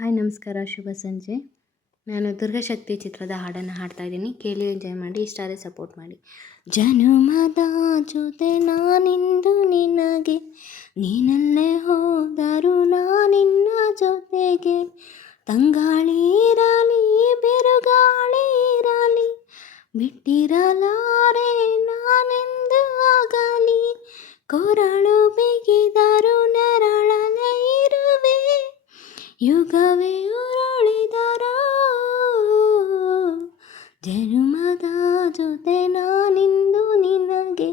Hi ನಮಸ್ಕಾರ, ಶುಭ ಸಂಜೆ. ನಾನು ದುರ್ಗಾಶಕ್ತಿ ಚಿತ್ರದ ಹಾಡನ್ನು ಹಾಡ್ತಾ ಇದ್ದೀನಿ. ಕೇಳಿ ಎಂಜಾಯ್ ಮಾಡಿ. ಇಷ್ಟ ಆದರೆ ಸಪೋರ್ಟ್ ಮಾಡಿ. ಜನುಮದ ಜೊತೆ ನಾನಿಂದು ನಿನಗೆ, ನೀನಲ್ಲೇ ಹೋದರು ನಾನಿನ್ನ ಜೊತೆಗೆ. ತಂಗಾಳಿ ಇರಲಿ ಬಿರುಗಾಳಿ ಇರಲಿ, ಬಿಟ್ಟಿರಲಾರೆ ನಾನೆಂದು ಆಗಲಿ. ಕೊರಳು ಬಿಗಿದರು ನೆರಳಲೆ ಇರುವೆ, ಯುಗವೇ ಉರುಳಿದರೋ. ಜನುಮದ ಜೊತೆ ನಾನಿಂದು ನಿನಗೆ,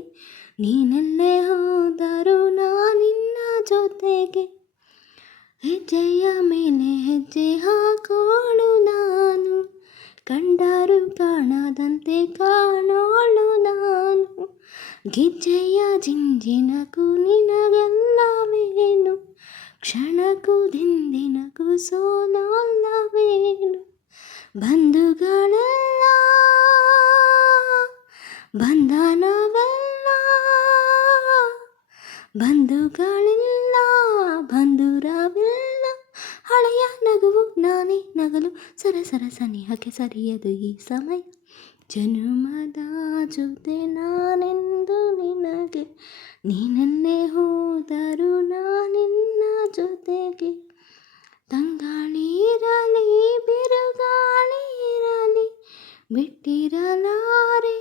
ನೀನೆಲ್ಲೇ ಹೋದರು ನಾನಿನ್ನ ಜೊತೆಗೆ. ಹೆಜ್ಜೆಯ ಮೇಲೆ ಹೆಜ್ಜೆ ಹಾಕೋಳು ನಾನು, ಕಂಡರೂ ಕಾಣದಂತೆ ಕಾಣೋಳು ನಾನು. ಗೆಜ್ಜೆಯ ಜಿಂಜಿನಕು ನಿನಗೆಲ್ಲವೇನು, ಕ್ಷಣಕ್ಕೂ ದಿಂದಿನಗೂ ಸೋಲಲ್ಲವೇನು. ಬಂಧುಗಳೆಲ್ಲ ಬಂಧನವೆಲ್ಲ, ಬಂಧುಗಳಿಲ್ಲ ಬಂಧುರವಿಲ್ಲ. ಹಳೆಯ ನಗುವು ನಾನೇ ನಗಲು, ಸರಸರ ಸನಿಹಕ್ಕೆ ಸರಿಯದು ಈ ಸಮಯ. ಜನುಮದ ಜೊತೆ ನಾನೆಂದು ನಿನಗೆ, ನೀನನ್ನೇ ಹೋದರು ನಾನಿನ್ನ ಜೊತೆಗೆ. ತಂಗಾಳಿ ಇರಲಿ ಬಿರುಗಾಳಿ ಇರಲಿ, ಬಿಟ್ಟಿರಲಾರೆ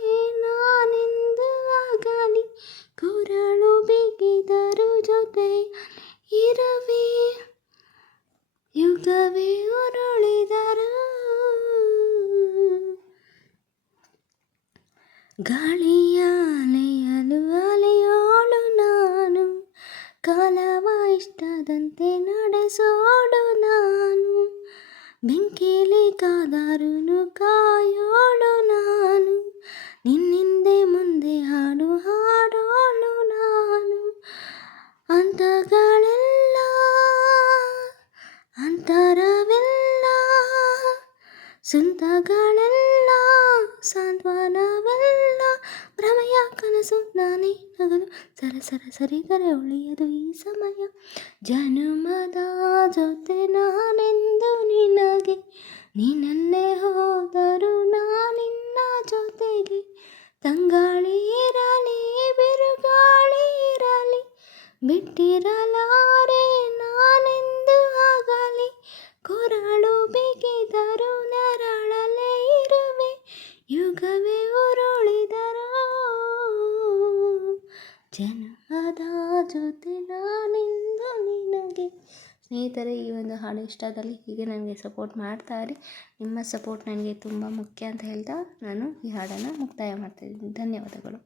ನಾನೆಂದು ಆಗಲಿ. ಕೊರಳು ಬಿಗಿದರು ಜೊತೆ ಇರುವೆ, ಯುಗವೇ ಉರುಳಿದರು. ಗಾಳಿಯ ಅಲೆಯಲು ಅಲೆಯೋಳು ನಾನು, ಕಾಲವ ಇಷ್ಟದಂತೆ ನಡೆಸೋಳು ನಾನು. ಬೆಂಕಿಲಿ ಕಾದಾರು ಕಾಯೋಳು ನಾನು, ನಿನ್ನಿಂದೆ ಮುಂದೆ ಹಾಡು ಹಾಡೋಳು ನಾನು. ಅಂತಗಳೆಲ್ಲ ಅಂತರವೆಲ್ಲ, ಸ್ವಂತಗಳೆಲ್ಲ ಸಾಂತ್ವನವೆಲ್ಲ. ಭ್ರಮೆಯ ಕನಸು ನಾನೇ ನಗಲು, ಸರಸರ ಸರಿದರೆ ಉಳಿಯದು ಈ ಸಮಯ. ಜನುಮದ ಜೊತೆ ನಾನೆಂದು ನಿನಗೆ, ನೀನಲ್ಲೇ ಹೋದರು ನಾನಿನ್ನ ಜೊತೆಗೆ. ತಂಗಾಳಿ ಇರಲಿ ಬಿರುಗಾಳಿ ಇರಲಿ, ಬಿಟ್ಟಿರಲಾರೆ ನಾನೆಂದು ಆಗಲಿ. ಕೊರಳು ಬಿಗಿದರು ನೆರಳಲೆ ಇರುವೆ, ಯುಗವೇ ಉರುಳಿದರೋ. ಜನುಮದ ಜೊತೆ ನಾನಿಂದು ನಿನಗೆ. ಸ್ನೇಹಿತರೆ, ಈ ಒಂದು ಹಾಡು ಇಷ್ಟ ಆದಲ್ಲಿ ಹೀಗೆ ನನಗೆ ಸಪೋರ್ಟ್ ಮಾಡ್ತಾ ಇರಿ. ನಿಮ್ಮ ಸಪೋರ್ಟ್ ನನಗೆ ತುಂಬ ಮುಖ್ಯ ಅಂತ ಹೇಳ್ತಾ ನಾನು ಈ ಹಾಡನ್ನು ಮುಕ್ತಾಯ ಮಾಡ್ತಾಯಿದ್ದೀನಿ. ಧನ್ಯವಾದಗಳು.